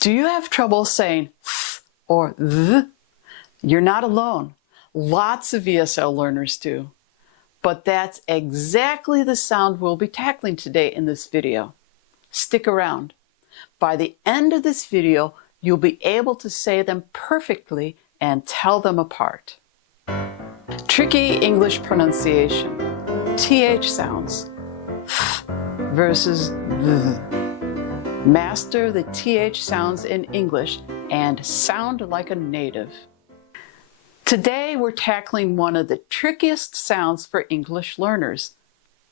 Do you have trouble saying th or th? You're not alone. Lots of ESL learners do. But that's exactly the sound we'll be tackling today in this video. Stick around. By the end of this video, you'll be able to say them perfectly and tell them apart. Tricky English pronunciation. TH sounds. Th versus th. Master the TH sounds in English and sound like a native. Today we're tackling one of the trickiest sounds for English learners,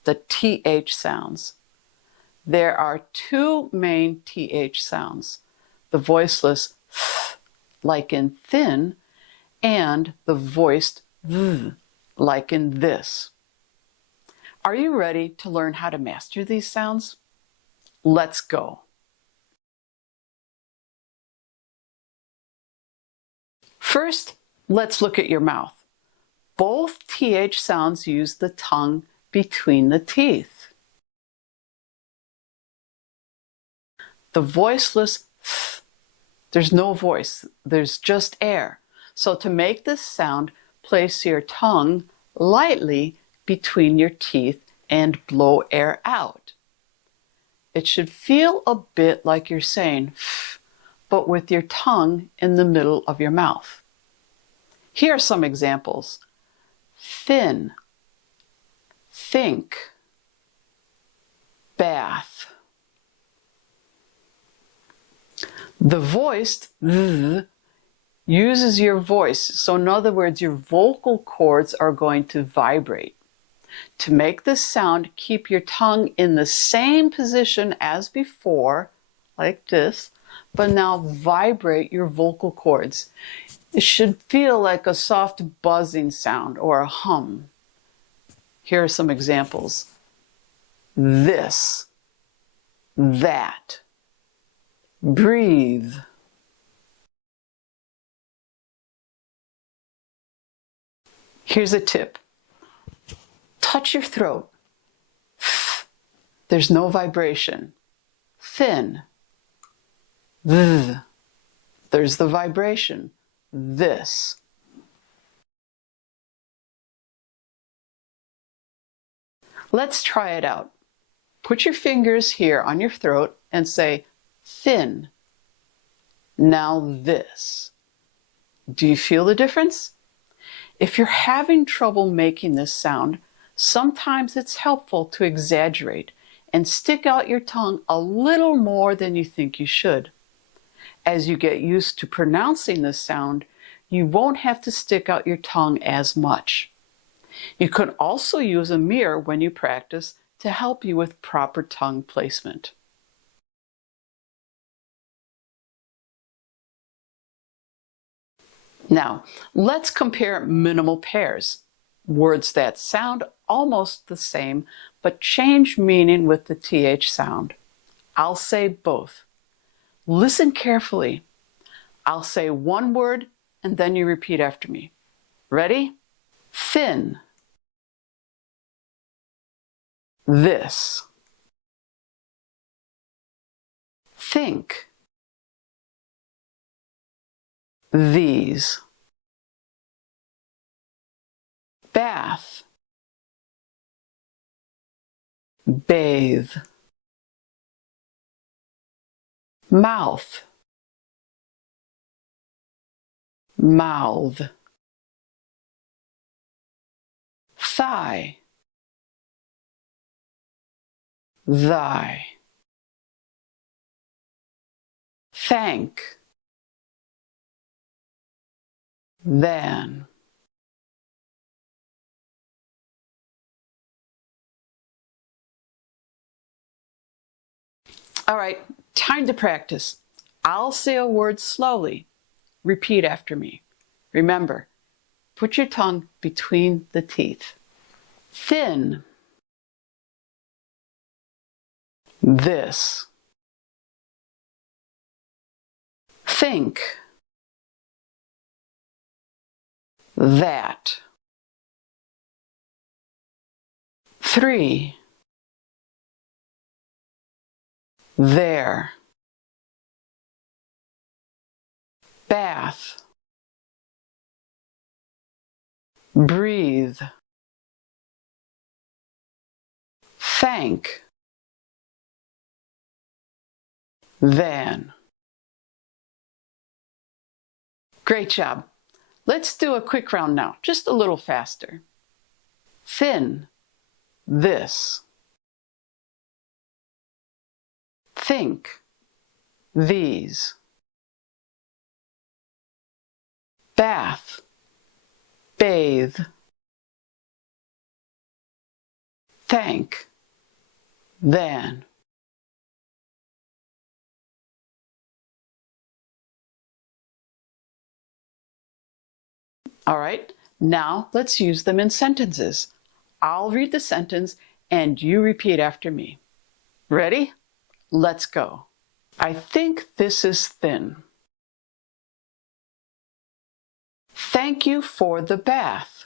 the TH sounds. There are two main TH sounds, the voiceless th, like in thin, and the voiced th, like in this. Are you ready to learn how to master these sounds? Let's go. First, let's look at your mouth. Both TH sounds use the tongue between the teeth. The voiceless th, there's no voice, there's just air. So to make this sound, place your tongue lightly between your teeth and blow air out. It should feel a bit like you're saying f, but with your tongue in the middle of your mouth. Here are some examples. Thin, think, bath. The voiced th uses your voice, so in other words, your vocal cords are going to vibrate. To make this sound, keep your tongue in the same position as before, like this, but now vibrate your vocal cords. It should feel like a soft buzzing sound or a hum. Here are some examples. This, that, breathe. Here's a tip. Touch your throat. There's no vibration. Thin. There's the vibration. This. Let's try it out. Put your fingers here on your throat and say thin. Now this. Do you feel the difference? If you're having trouble making this sound, sometimes it's helpful to exaggerate and stick out your tongue a little more than you think you should. As you get used to pronouncing this sound, you won't have to stick out your tongue as much. You can also use a mirror when you practice to help you with proper tongue placement. Now, let's compare minimal pairs, words that sound almost the same but change meaning with the TH sound. I'll say both. Listen carefully. I'll say one word and then you repeat after me. Ready? Thin. This. Think. These. Bath. Bathe. Mouth. Mouth. Thigh. Thy. Thank. Then. All right, time to practice. I'll say a word slowly. Repeat after me. Remember, put your tongue between the teeth. Thin. This. Think. That. 3. There. bath, breathe, thank, than. Great job. Let's do a quick round now, just a little faster. Thin, this. Think, these. Bath, bathe. Thank, than. All right, now let's use them in sentences. I'll read the sentence and you repeat after me. Ready? Let's go. I think this is thin. Thank you for the bath.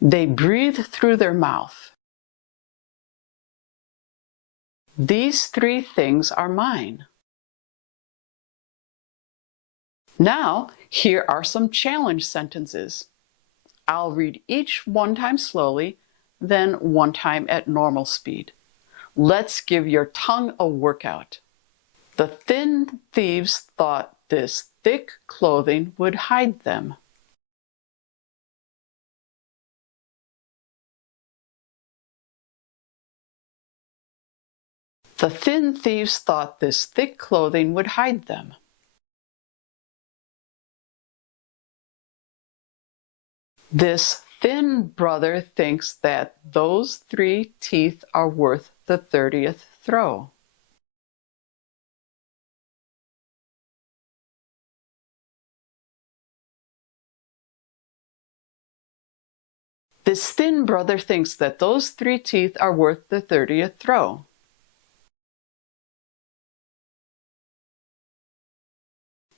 They breathe through their mouth. These three things are mine. Now, here are some challenge sentences. I'll read each one time slowly, then one time at normal speed. Let's give your tongue a workout. The thin thieves thought this thick clothing would hide them. The thin thieves thought this thick clothing would hide them. This thin brother thinks that those 3 teeth are worth the 30th throw. This thin brother thinks that those 3 teeth are worth the 30th throw.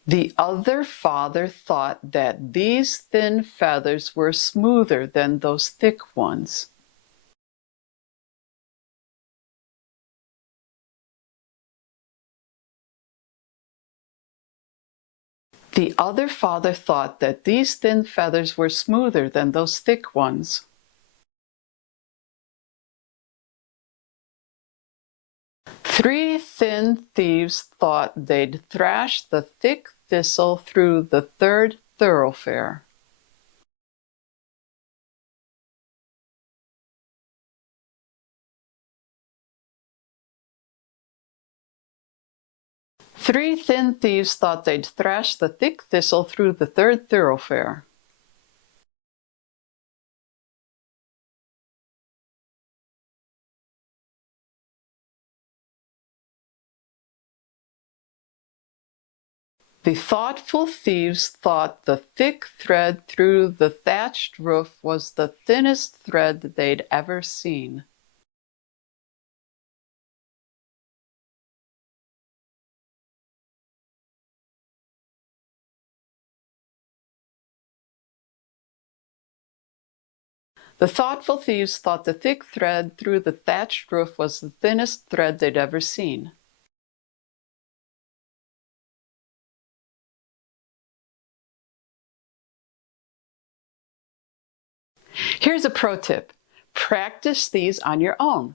The other father thought that these thin feathers were smoother than those thick ones. The other father thought that these thin feathers were smoother than those thick ones. Three thin thieves thought they'd thrash the thick thistle through the 3rd thoroughfare. Three thin thieves thought they'd thrash the thick thistle through the 3rd thoroughfare. The thoughtful thieves thought the thick thread through the thatched roof was the thinnest thread they'd ever seen. The thoughtful thieves thought the thick thread through the thatched roof was the thinnest thread they'd ever seen. Here's a pro tip. Practice these on your own.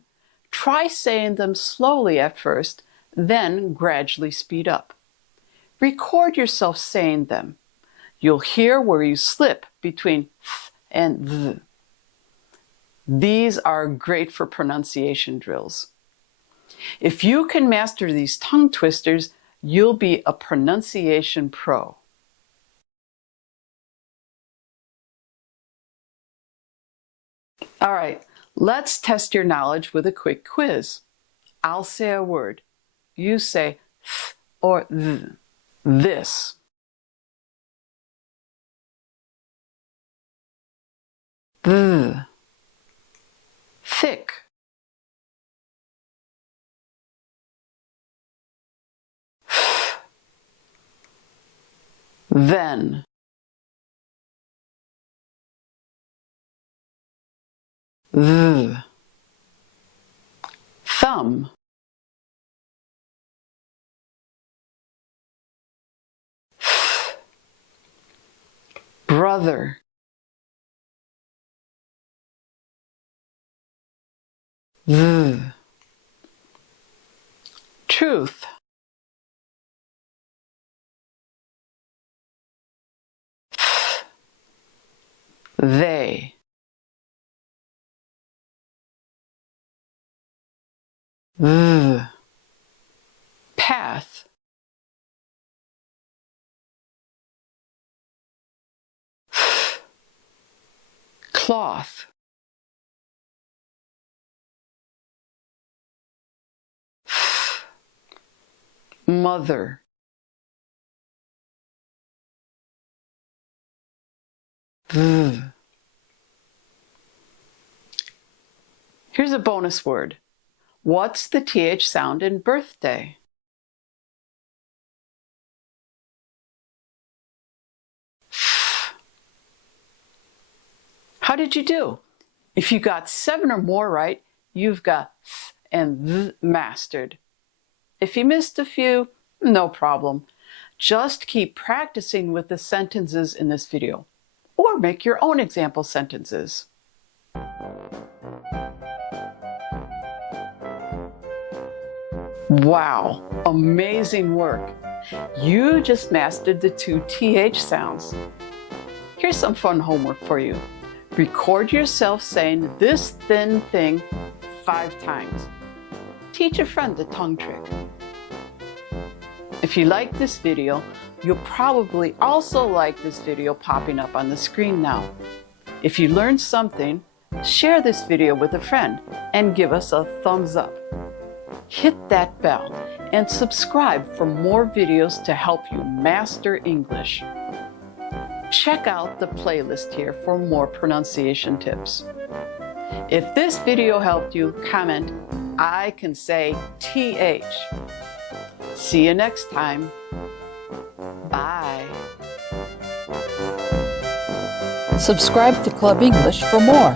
Try saying them slowly at first, then gradually speed up. Record yourself saying them. You'll hear where you slip between th and th. These are great for pronunciation drills. If you can master these tongue twisters, you'll be a pronunciation pro. All right, let's test your knowledge with a quick quiz. I'll say a word. You say th or th. This. Th. Thick. Then. Th. Thumb. brother, truth, they, path, cloth, mother, Here's a bonus word. What's the TH sound in birthday? How did you do? If you got 7 or more right, you've got th and th mastered. If you missed a few, no problem. Just keep practicing with the sentences in this video, or make your own example sentences. Wow, amazing work. You just mastered the 2 TH sounds. Here's some fun homework for you. Record yourself saying this thin thing 5 times. Teach a friend the tongue trick. If you like this video, you'll probably also like this video popping up on the screen now. If you learned something, share this video with a friend and give us a thumbs up. Hit that bell and subscribe for more videos to help you master English. Check out the playlist here for more pronunciation tips. If this video helped you, comment, I can say TH. See you next time. Bye. Subscribe to Club English for more.